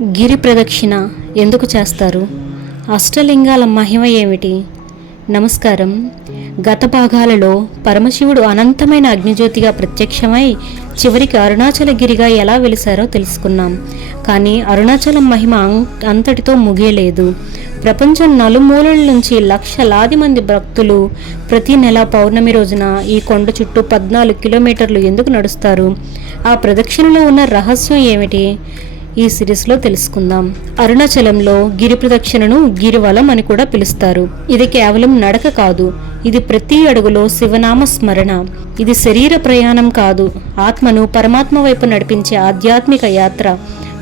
గిరి ప్రదక్షిణ ఎందుకు చేస్తారు? అష్టలింగాల మహిమ ఏమిటి? నమస్కారం. గత భాగాలలో పరమశివుడు అనంతమైన అగ్నిజ్యోతిగా ప్రత్యక్షమై చివరికి అరుణాచలగిరిగా ఎలా వెలిశారో తెలుసుకున్నాం. కానీ అరుణాచలం మహిమ అంతటితో ముగియలేదు. ప్రపంచం నలుమూలల నుంచి లక్షలాది మంది భక్తులు ప్రతి నెల పౌర్ణమి రోజున ఈ కొండ చుట్టూ 14 కిలోమీటర్లు ఎందుకు నడుస్తారు? ఆ ప్రదక్షిణలో ఉన్న రహస్యం ఏమిటి? ఈ సిరీస్లో తెలుసుకుందాం. అరుణాచలంలో గిరి ప్రదక్షిణను గిరివలం అని కూడా పిలుస్తారు. ఇది కేవలం నడక కాదు, ఇది ప్రతి అడుగులో శివనామ స్మరణ. ఇది శరీర ప్రయాణం కాదు, ఆత్మను పరమాత్మ వైపు నడిపించే ఆధ్యాత్మిక యాత్ర.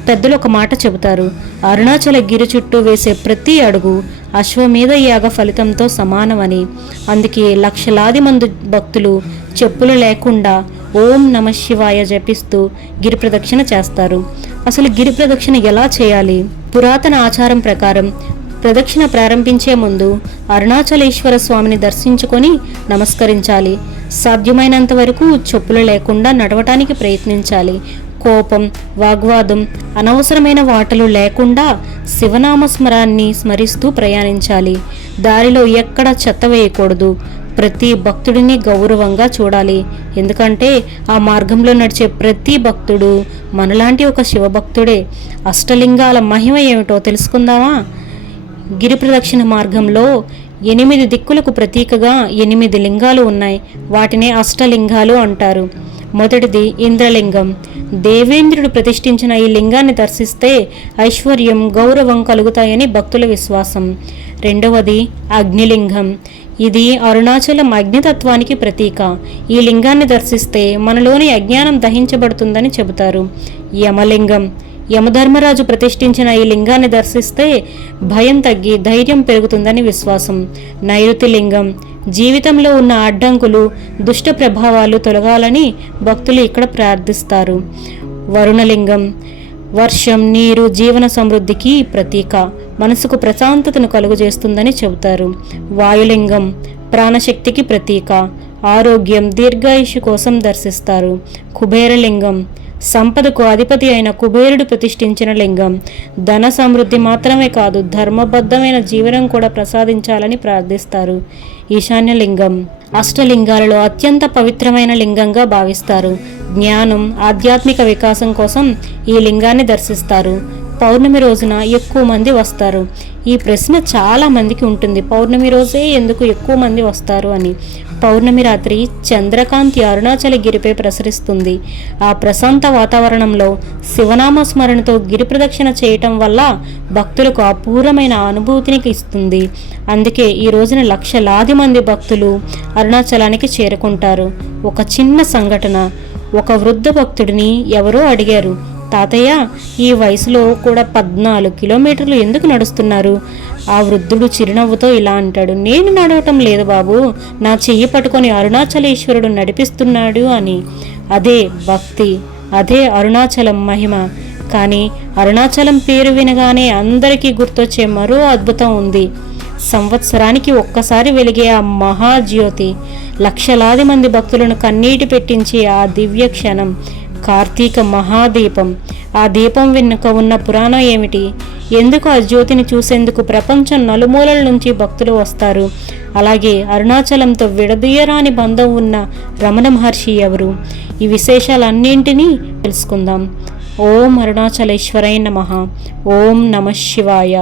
పెద్దలు ఒక మాట చెబుతారు, అరుణాచల గిరి చుట్టూ వేసే ప్రతి అడుగు అశ్వమేధ యాగ ఫలితంతో సమానమని. అందుకే లక్షలాది మంది భక్తులు చెప్పులు లేకుండా ఓం నమః శివాయ జపిస్తూ గిరి ప్రదక్షిణ చేస్తారు. అసలు గిరి ప్రదక్షిణ ఎలా చేయాలి? పురాతన ఆచారం ప్రకారం ప్రదక్షిణ ప్రారంభించే ముందు అరుణాచలేశ్వర స్వామిని దర్శించుకొని నమస్కరించాలి. సాధ్యమైనంత వరకు చెప్పులు లేకుండా నడవటానికి ప్రయత్నించాలి. కోపం, వాగ్వాదం, అనవసరమైన వాటలు లేకుండా శివనామస్మరాన్ని స్మరిస్తూ ప్రయాణించాలి. దారిలో ఎక్కడా చెత్త వేయకూడదు. ప్రతి భక్తుడిని గౌరవంగా చూడాలి. ఎందుకంటే ఆ మార్గంలో నడిచే ప్రతి భక్తుడు మనలాంటి ఒక శివభక్తుడే. అష్టలింగాల మహిమ ఏమిటో తెలుసుకుందామా? గిరి ప్రదక్షిణ మార్గంలో 8 దిక్కులకు ప్రతీకగా 8 లింగాలు ఉన్నాయి. వాటినే అష్టలింగాలు అంటారు. మొదటిది ఇంద్రలింగం. దేవేంద్రుడు ప్రతిష్ఠించిన ఈ లింగాన్ని దర్శిస్తే ఐశ్వర్యం, గౌరవం కలుగుతాయని భక్తుల విశ్వాసం. రెండవది అగ్నిలింగం. ఇది అరుణాచలం అగ్నితత్వానికి ప్రతీక. ఈ లింగాన్ని దర్శిస్తే మనలోని అజ్ఞానం దహించబడుతుందని చెబుతారు. యమలింగం. యమధర్మరాజు ప్రతిష్ఠించిన ఈ లింగాన్ని దర్శిస్తే భయం తగ్గి ధైర్యం పెరుగుతుందని విశ్వాసం. నైరుతి లింగం. జీవితంలో ఉన్న అడ్డంకులు, దుష్ట ప్రభావాలు తొలగాలని భక్తులు ఇక్కడ ప్రార్థిస్తారు. వరుణలింగం. వర్షం, నీరు, జీవన సమృద్ధికి ప్రతీక. మనసుకు ప్రశాంతతను కలుగజేస్తుందని చెబుతారు. వాయులింగం. ప్రాణశక్తికి ప్రతీక. ఆరోగ్యం, దీర్ఘాయుషు కోసం దర్శిస్తారు. కుబేరలింగం. సంపదకు అధిపతి అయిన కుబేరుడు ప్రతిష్ఠించిన లింగం. ధన సమృద్ధి మాత్రమే కాదు, ధర్మబద్ధమైన జీవనం కూడా ప్రసాదించాలని ప్రార్థిస్తారు. ఈశాన్యలింగం. అష్టలింగాలలో అత్యంత పవిత్రమైన లింగంగా భావిస్తారు. జ్ఞానం, ఆధ్యాత్మిక వికాసం కోసం ఈ లింగాన్ని దర్శిస్తారు. పౌర్ణమి రోజున ఎక్కువ మంది వస్తారు. ఈ ప్రశ్న చాలా మందికి ఉంటుంది, పౌర్ణమి రోజే ఎందుకు ఎక్కువ మంది వస్తారు అని. పౌర్ణమి రాత్రి చంద్రకాంతి అరుణాచల గిరిపై ప్రసరిస్తుంది. ఆ ప్రశాంత వాతావరణంలో శివనామ స్మరణతో గిరి ప్రదక్షిణ చేయటం వల్ల భక్తులకు అపూర్వమైన అనుభూతిని ఇస్తుంది. అందుకే ఈ రోజున లక్షలాది మంది భక్తులు అరుణాచలానికి చేరుకుంటారు. ఒక చిన్న సంఘటన. ఒక వృద్ధ భక్తుడిని ఎవరో అడిగారు, తాతయ్య, ఈ వయసులో కూడా 14 కిలోమీటర్లు ఎందుకు నడుస్తున్నారు? ఆ వృద్ధుడు చిరునవ్వుతో ఇలా అంటాడు, నేను నడవటం లేదు బాబు, నా చెయ్యి పట్టుకొని అరుణాచలేశ్వరుడు నడిపిస్తున్నాడు అని. అదే భక్తి, అదే అరుణాచలం మహిమ. కానీ అరుణాచలం పేరు వినగానే అందరికీ గుర్తొచ్చే మరో అద్భుతం ఉంది. సంవత్సరానికి ఒక్కసారి వెలిగే ఆ మహాజ్యోతి, లక్షలాది మంది భక్తులను కన్నీటి పెట్టించే ఆ దివ్య క్షణం, కార్తీక మహాదీపం. ఆ దీపం వెనుక ఉన్న పురాణం ఏమిటి? ఎందుకు ఆ జ్యోతిని చూసేందుకు ప్రపంచం నలుమూలల నుంచి భక్తులు వస్తారు? అలాగే అరుణాచలంతో విడదీయరాని బంధం ఉన్న రమణ మహర్షి ఎవరు? ఈ విశేషాలన్నింటినీ తెలుసుకుందాం. ఓం అరుణాచలేశ్వరాయ నమః. ఓం నమః శివాయ.